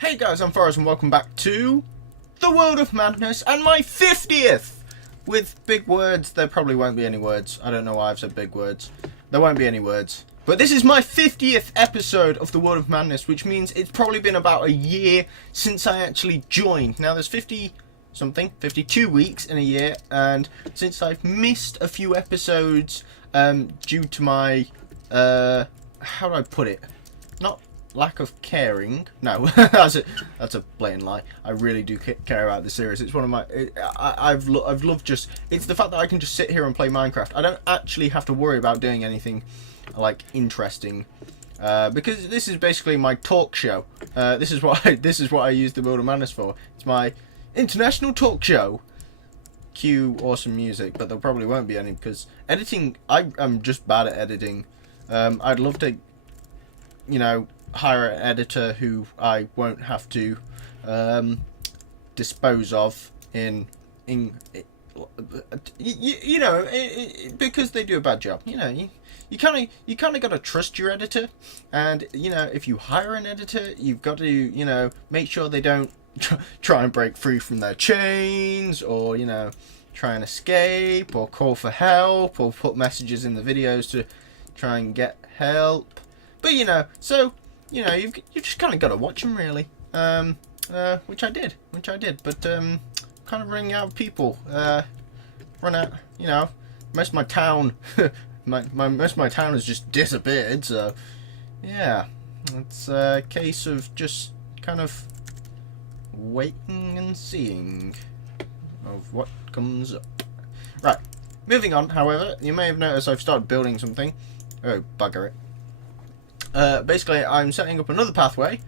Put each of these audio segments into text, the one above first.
Hey guys, I'm Farrahs and welcome back to the World of Madness and my 50th! With big words. There probably won't be any words. I don't know why I've said big words. There won't be any words. But this is my 50th episode of the World of Madness, which means it's probably been about a year since I actually joined. Now there's 52 weeks in a year, and since I've missed a few episodes due to my, how do I put it? Not lack of caring. No, that's a blatant lie. I really do care about this series. It's one of my. I've loved just. It's the fact that I can just sit here and play Minecraft. I don't actually have to worry about doing anything like interesting, because this is basically my talk show. This is what I use the World of Madness for. It's my international talk show. Cue awesome music, but there probably won't be any because editing. I'm just bad at editing. I'd love to, hire an editor who I won't have to dispose of because they do a bad job. You kind of got to trust your editor, and if you hire an editor, you've got to make sure they don't try and break free from their chains, or try and escape, or call for help, or put messages in the videos to try and get help. But you've just kind of got to watch them, really. Which I did. But kind of running out of people. Run out. Most of my town, most of my town has just disappeared. So yeah, it's a case of just kind of waiting and seeing of what comes up. Right. Moving on. However, you may have noticed I've started building something. Oh, bugger it. Basically, I'm setting up another pathway.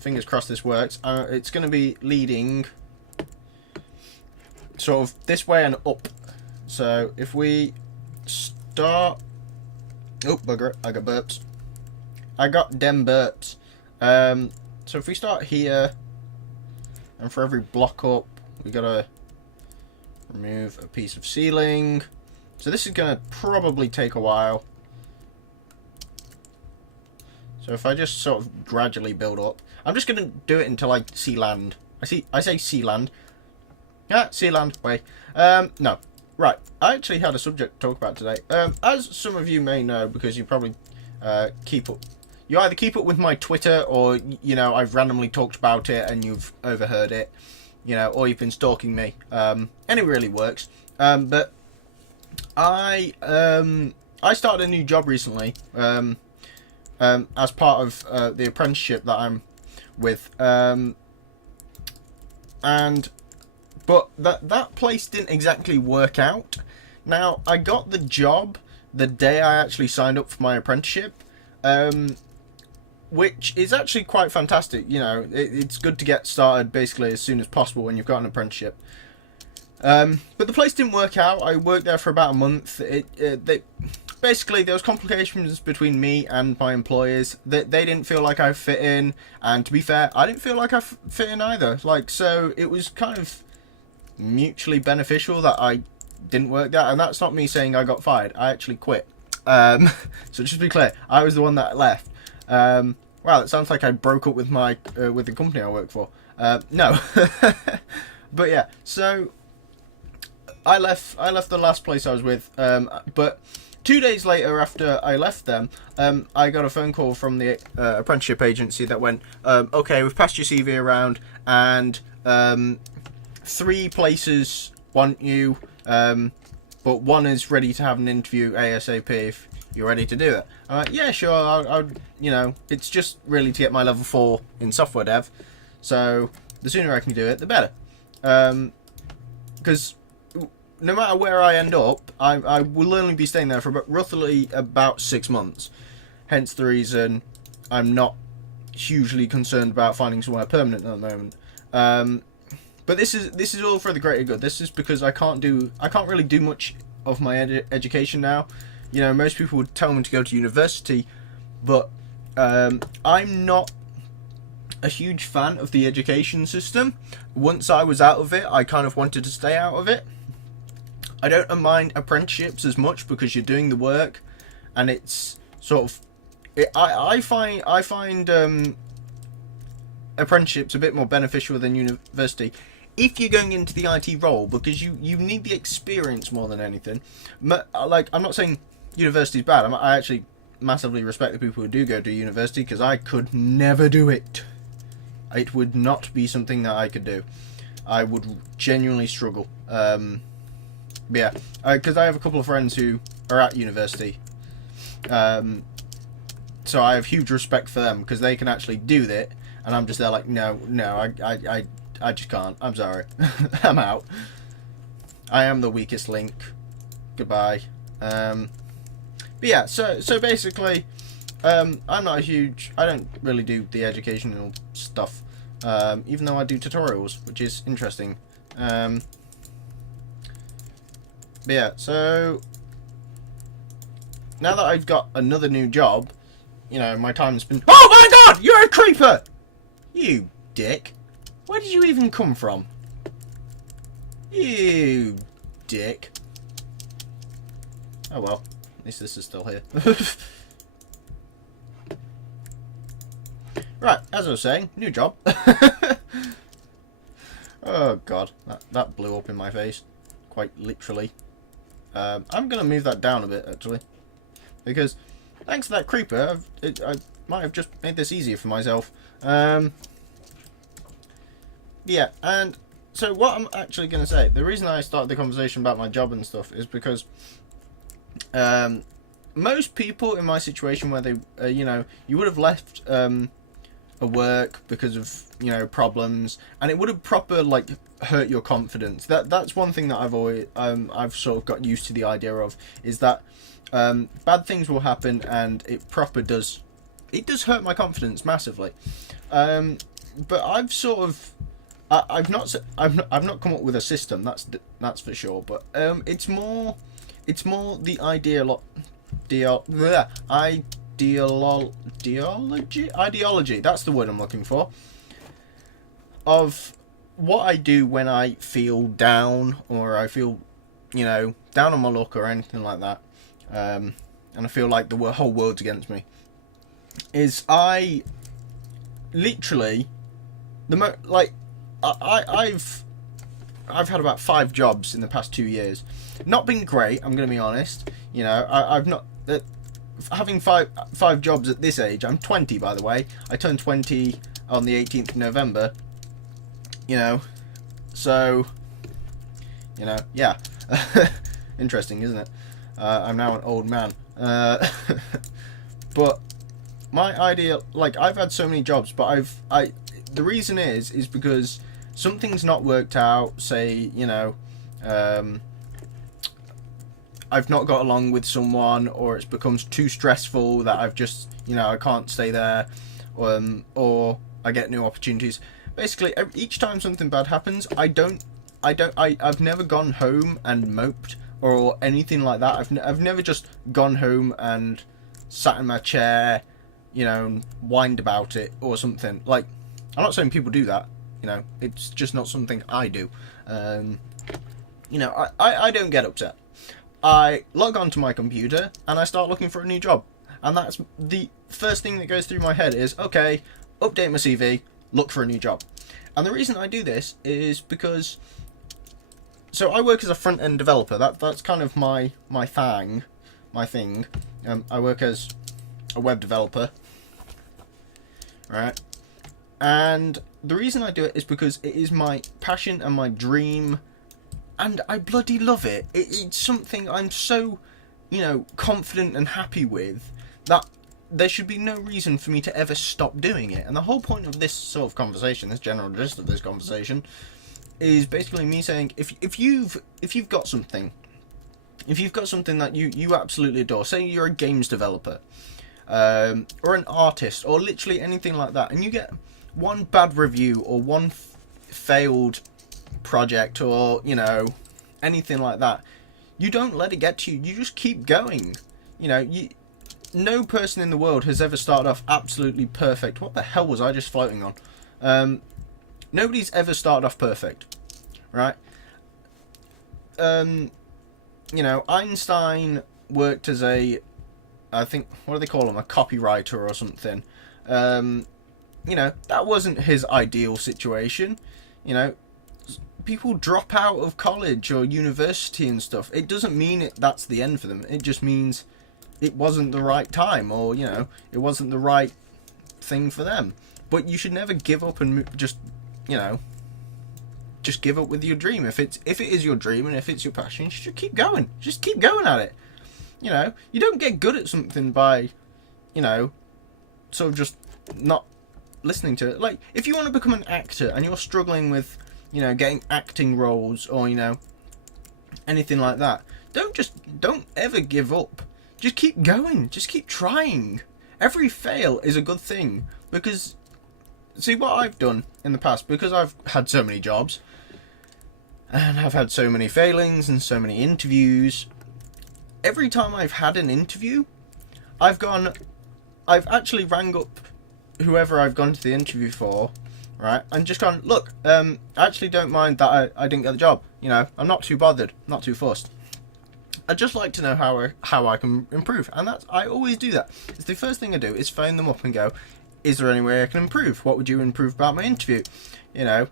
Fingers crossed this works. It's going to be leading sort of this way and up. So if we start... Oh, bugger it. I got burps. I got dem burps. So if we start here, and for every block up, we got to remove a piece of ceiling. So this is going to probably take a while. So if I just sort of gradually build up, I'm just going to do it until I see land. I say see land. Yeah, see land. Wait. No. Right. I actually had a subject to talk about today. As some of you may know, because you probably keep up. You either keep up with my Twitter, or I've randomly talked about it and you've overheard it. Or you've been stalking me. And it really works. But I started a new job recently, as part of the apprenticeship that I'm with, but that place didn't exactly work out. Now, I got the job the day I actually signed up for my apprenticeship, which is actually quite fantastic. It's good to get started basically as soon as possible when you've got an apprenticeship. But the place didn't work out. I worked there for about a month. Basically, there was complications between me and my employers. They didn't feel like I fit in, and to be fair, I didn't feel like I fit in either. So it was kind of mutually beneficial that I didn't work there, and that's not me saying I got fired. I actually quit. So just to be clear, I was the one that left. Wow, it sounds like I broke up with with the company I work for. No, but yeah, so I left the last place I was with, but 2 days later after I left them, I got a phone call from the apprenticeship agency that went, okay, we've passed your CV around, and 3 places want you, but 1 is ready to have an interview ASAP if you're ready to do it. I'm like, yeah, sure, I'll it's just really to get my level 4 in software dev, so the sooner I can do it, the better. Because no matter where I end up, I will only be staying there for roughly about 6 months. Hence the reason I'm not hugely concerned about finding somewhere permanent at the moment. But this is all for the greater good. This is because I can't really do much of my education now. Most people would tell me to go to university, but I'm not a huge fan of the education system. Once I was out of it, I kind of wanted to stay out of it. I don't mind apprenticeships as much because you're doing the work and it's sort of I find apprenticeships a bit more beneficial than university if you're going into the IT role, because you need the experience more than anything. Like, I'm not saying university's bad. I actually massively respect the people who do go to university, because I could never do it. It would not be something that I could do. I would genuinely struggle. Yeah, because I have a couple of friends who are at university. So I have huge respect for them, because they can actually do that, and I'm just there like, no, I just can't. I'm sorry. I'm out. I am the weakest link. Goodbye. But yeah, so basically, I'm not a huge... I don't really do the educational stuff, even though I do tutorials, which is interesting. But yeah, so now that I've got another new job, you know, my time's been... Oh my god! You're a creeper! You dick. Where did you even come from? You dick. Oh well. At least this is still here. Right, as I was saying, new job. Oh god, that blew up in my face. Quite literally. I'm going to move that down a bit, actually. Because, thanks to that creeper, I might have just made this easier for myself. Yeah, and so what I'm actually going to say, the reason I started the conversation about my job and stuff is because most people in my situation where they, you know, you would have left a work because of, you know, problems, and it would have proper, like, hurt your confidence. That's one thing that I've always, I've sort of got used to the idea of, is that bad things will happen, and it proper does, it does hurt my confidence massively. But I've sort of, I've not come up with a system. That's for sure. But it's more the ideology. That's the word I'm looking for. Of what I do when I feel down, or I feel, you know, down on my luck or anything like that, and I feel like the whole world's against me. Is I literally I've had about 5 jobs in the past 2 years. Not been great, I'm going to be honest. You know, I've not... having five jobs at this age... I'm 20, by the way. I turned 20 on the 18th of November. You know, so... You know, yeah. Interesting, isn't it? I'm now an old man. But my idea... Like, I've had so many jobs, but the reason is because something's not worked out. Say, you know, I've not got along with someone, or it's becomes too stressful that I've just, you know, I can't stay there, or I get new opportunities. Basically, each time something bad happens, I've never gone home and moped or anything like that. I've never just gone home and sat in my chair, you know, and whined about it or something. Like, I'm not saying people do that, you know, it's just not something I do. You know, I don't get upset. I log onto my computer and I start looking for a new job. And that's the first thing that goes through my head is, okay, update my CV, look for a new job. And the reason I do this is because... So I work as a front-end developer. That's kind of my thing. I work as a web developer. Right? And the reason I do it is because it is my passion and my dream, and I bloody love it. It's something I'm so, you know, confident and happy with that there should be no reason for me to ever stop doing it. And the whole point of this sort of conversation, this general gist of this conversation, is basically me saying, if you've got something that you absolutely adore, say you're a games developer, or an artist, or literally anything like that, and you get one bad review or one failed project, or, you know, anything like that, you don't let it get to you. You just keep going. You know, no person in the world has ever started off absolutely perfect. What the hell was I just floating on? Nobody's ever started off perfect, right? You know, Einstein worked as a I think, what do they call him, a copywriter or something. You know, that wasn't his ideal situation. You know, people drop out of college or university and stuff. It doesn't mean that's the end for them. It just means it wasn't the right time, or, you know, it wasn't the right thing for them. But you should never give up and just, you know, just give up with your dream. If it is your dream and if it's your passion, you should keep going. Just keep going at it. You know, you don't get good at something by, you know, sort of just not listening to it. Like, if you want to become an actor and you're struggling with, you know, getting acting roles or, you know, anything like that, don't ever give up. Just keep going. Just keep trying. Every fail is a good thing, because, see, what I've done in the past, because I've had so many jobs and I've had so many failings and so many interviews, every time I've had an interview, I've actually rang up whoever I've gone to the interview for, right, and just gone, look, I actually don't mind that I didn't get the job. You know, I'm not too bothered, not too fussed. I'd just like to know how I can improve, and I always do that. It's the first thing I do is phone them up and go, is there any way I can improve? What would you improve about my interview? You know,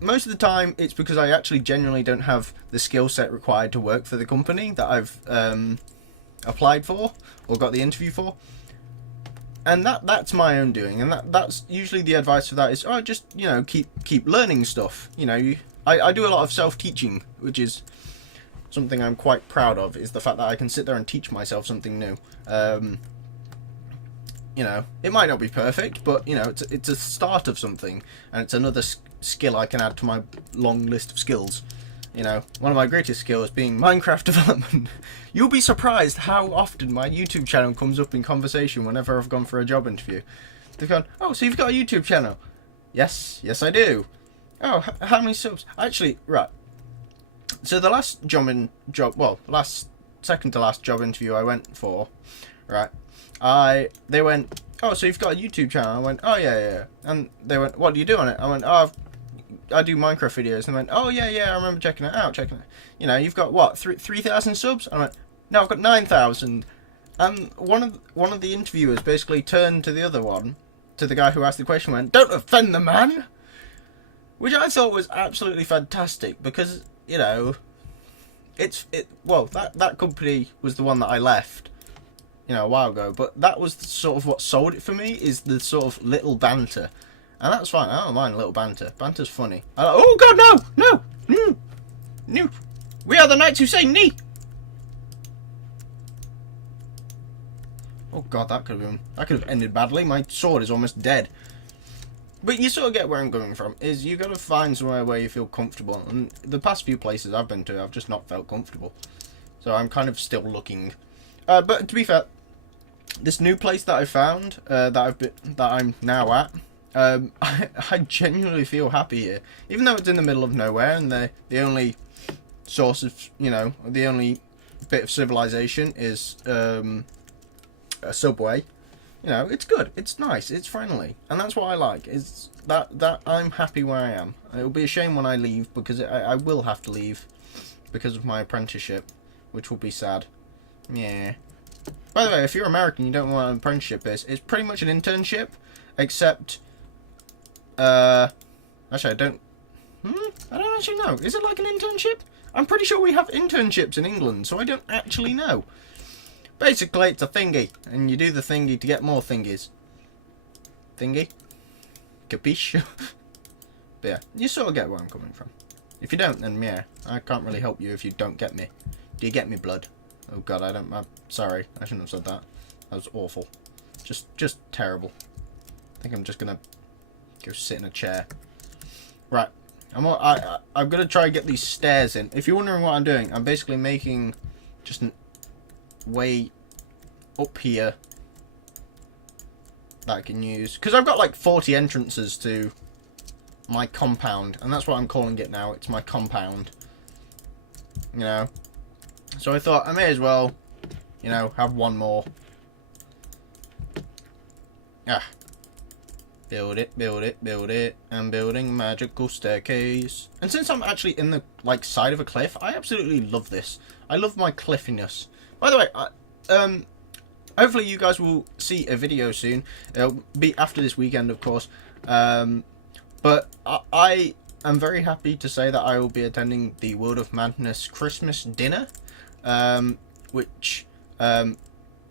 most of the time it's because I actually genuinely don't have the skill set required to work for the company that I've applied for or got the interview for. And that's my own doing, and that's usually the advice for that is, oh, just, you know, keep learning stuff. You know, I do a lot of self-teaching, which is something I'm quite proud of, is the fact that I can sit there and teach myself something new. You know, it might not be perfect, but, you know, it's a start of something, and it's another skill I can add to my long list of skills. You know, one of my greatest skills being Minecraft development. You'll be surprised how often my YouTube channel comes up in conversation whenever I've gone for a job interview. They've gone, oh, so you've got a YouTube channel? Yes I do. Oh, how many subs? Actually, right. So the last second to last job interview I went for, right, they went, oh, so you've got a YouTube channel? I went, oh, yeah. And they went, what do you do on it? I went, oh, I do Minecraft videos. And they went, oh, yeah, I remember checking it out. You know, you've got, what, 3,000 subs? I went, no, I've got 9,000. And one of the interviewers basically turned to the other one, to the guy who asked the question, went, don't offend the man! Which I thought was absolutely fantastic, because, you know, that company was the one that I left, you know, a while ago, but that was sort of what sold it for me, is the sort of little banter. And that's fine, I don't mind a little banter. Banter's funny. Oh god, no! We are the knights who say knee! Oh god, that could have ended badly. My sword is almost dead. But you sort of get where I'm coming from, is you got to find somewhere where you feel comfortable. And the past few places I've been to, I've just not felt comfortable. So I'm kind of still looking. But to be fair, this new place that I found, that I'm now at, I genuinely feel happy here. Even though it's in the middle of nowhere, and the only source of, you know, the only bit of civilization is a subway. You know, it's good, it's nice, it's friendly, and that's what I like, is that I'm happy where I am. It'll be a shame when I leave, because I will have to leave because of my apprenticeship, which will be sad. Yeah. By the way, if you're American, you don't know what an apprenticeship is. It's pretty much an internship, except, actually I don't actually know. Is it like an internship? I'm pretty sure we have internships in England, so I don't actually know. Basically, it's a thingy, and you do the thingy to get more thingies. Thingy? Capiche? But yeah, you sort of get where I'm coming from. If you don't, then yeah, I can't really help you if you don't get me. Do you get me, blood? Oh god, I'm sorry, I shouldn't have said that. That was awful. Just terrible. I think I'm just gonna go sit in a chair. Right, I'm gonna try and get these stairs in. If you're wondering what I'm doing, I'm basically making just an way up here that I can use, because I've got like 40 entrances to my compound, and that's what I'm calling it now. It's my compound, you know, so I thought I may as well, you know, have one more. Build it. I'm building a magical staircase. And since I'm actually in the like side of a cliff, I absolutely love this. I love my cliffiness. By the way, hopefully you guys will see a video soon. It'll be after this weekend, of course. But I am very happy to say that I will be attending the World of Madness Christmas dinner, which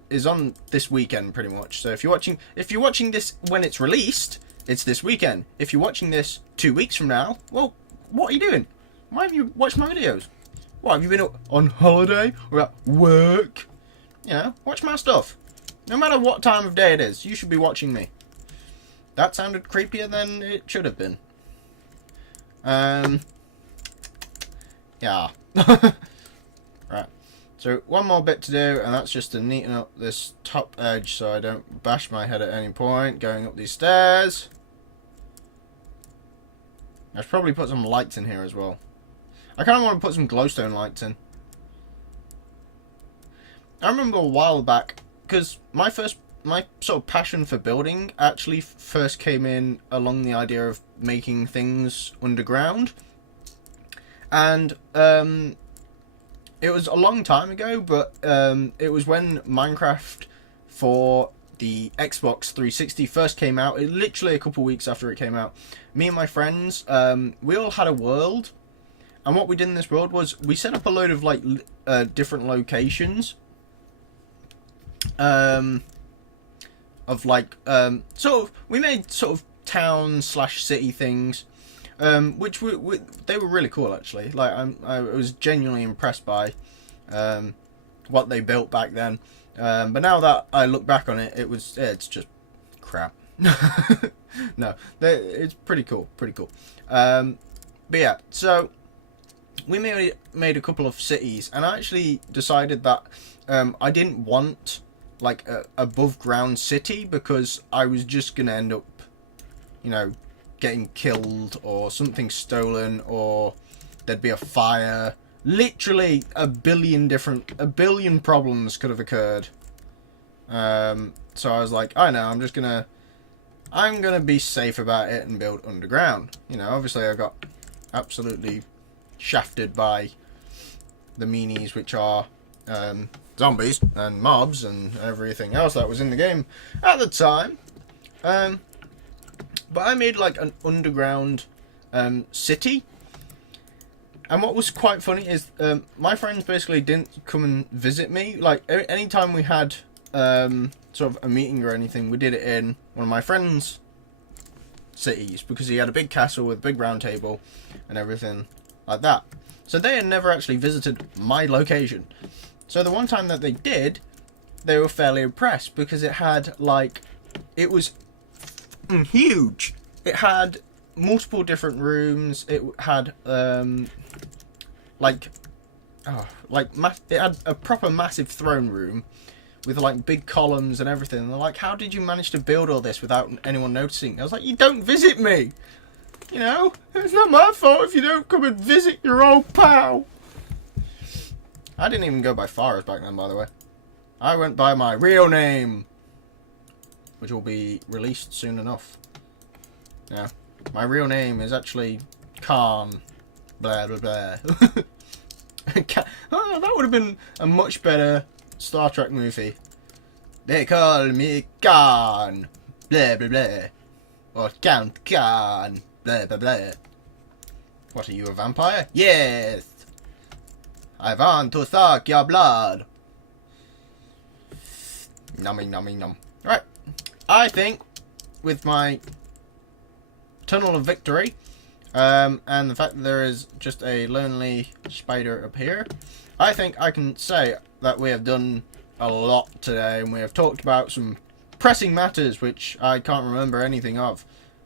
is on this weekend pretty much. So if you're watching this when it's released, it's this weekend. If you're watching this 2 weeks from now, well, what are you doing? Why have you watched my videos? What, have you been on holiday or at work? You know, watch my stuff. No matter what time of day it is, you should be watching me. That sounded creepier than it should have been. Yeah. Right. So, one more bit to do, and that's just to neaten up this top edge so I don't bash my head at any point going up these stairs. I should probably put some lights in here as well. I kind of want to put some glowstone lights in. I remember a while back, because my sort of passion for building actually first came in along the idea of making things underground. And it was a long time ago, but it was when Minecraft for the Xbox 360 first came out. It literally a couple weeks after it came out. Me and my friends, we all had a world, and what we did in this world was we set up a load of like different locations, of like sort of we made sort of town / city things, which they were really cool actually. Like I was genuinely impressed by what they built back then. But now that I look back on it, it's just crap. No, it's pretty cool, but yeah, so we made a couple of cities, and I actually decided that I didn't want like a above ground city, because I was just gonna end up, you know, getting killed or something stolen, or there'd be a fire. Literally a billion problems could have occurred. So I was like, I know, I'm gonna be safe about it and build underground. You know, obviously I got absolutely shafted by the meanies, which are zombies and mobs and everything else that was in the game at the time. But I made like an underground city. And what was quite funny is my friends basically didn't come and visit me. Like anytime we had sort of a meeting or anything, we did it in one of my friends' cities, because he had a big castle with a big round table and everything like that. So they had never actually visited my location. So the one time that they did, they were fairly impressed, because it had like, it was huge. It had multiple different rooms. It had it had a proper massive throne room with like big columns and everything. And they're like, how did you manage to build all this without anyone noticing? I was like, you don't visit me, you know, it's not my fault if you don't come and visit your old pal. I didn't even go by Farrahs back then, by the way. I went by my real name, which will be released soon enough. Yeah, my real name is actually Khan. Blah blah blah. Oh, that would have been a much better Star Trek movie. They call me Khan. Blah blah blah. Or Count Khan. Blah blah blah. What, are you a vampire? Yes. I want to suck your blood. Nummy nummy num. Right. I think with my Tunnel of Victory, and the fact that there is just a lonely spider up here, I think I can say that we have done a lot today, and we have talked about some pressing matters which I can't remember anything of.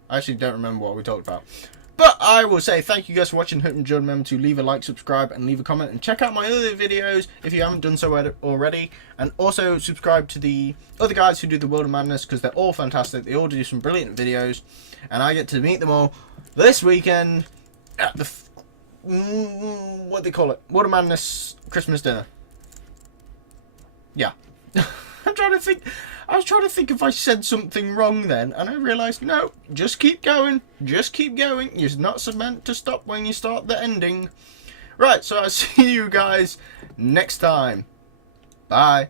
I actually don't remember what we talked about. But I will say thank you guys for watching. Hope you enjoyed. Remember to leave a like, subscribe, and leave a comment. And check out my other videos if you haven't done so already. And also subscribe to the other guys who do the World of Madness, because they're all fantastic. They all do some brilliant videos. And I get to meet them all this weekend at the... what do they call it? World of Madness Christmas dinner. Yeah. I'm trying to think. I was trying to think if I said something wrong then, and I realised, no, just keep going. Just keep going. You're not meant to stop when you start the ending. Right, so I'll see you guys next time. Bye.